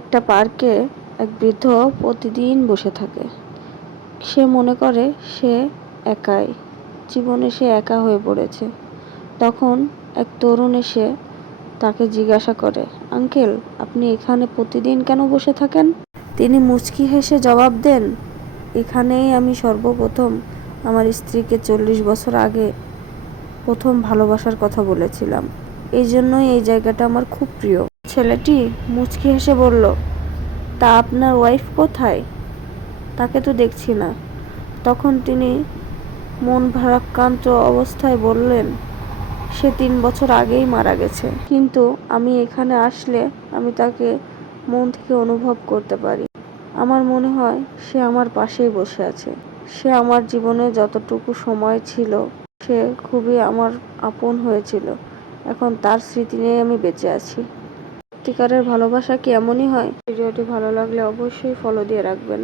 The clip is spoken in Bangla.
একটা পার্কে এক বৃদ্ধ প্রতিদিন বসে থাকে। সে মনে করে সে একাই, জীবনে সে একা হয়ে পড়েছে। তখন এক তরুণ এসে তাকে জিজ্ঞাসা করে, আঙ্কেল, আপনি এখানে প্রতিদিন কেন বসে থাকেন? তিনি মুচকি হেসে জবাব দেন, এখানেই আমি সর্বপ্রথম আমার স্ত্রীকে 40 বছর আগে প্রথম ভালোবাসার কথা বলেছিলাম। এই জন্যই এই জায়গাটা আমার খুব প্রিয়। ছেলেটি মুচকি হেসে বলল, তা আপনার ওয়াইফ কোথায়? তাকে তো দেখছি না। তখন তিনি মন ভারাক্রান্ত অবস্থায় বললেন, সে 3 বছর আগেই মারা গেছে, কিন্তু আমি এখানে আসলে আমি তাকে মন থেকে অনুভব করতে পারি। আমার মনে হয় সে আমার পাশেই বসে আছে। সে আমার জীবনে যতটুকু সময় ছিল সে খুবই আমার আপন হয়েছিল। এখন তার স্মৃতি নিয়ে আমি বেঁচে আছি। সত্যিকারের ভালোবাসা কি এমনই হয়? ভিডিওটি ভালো লাগলে অবশ্যই ফলো দিয়ে রাখবেন।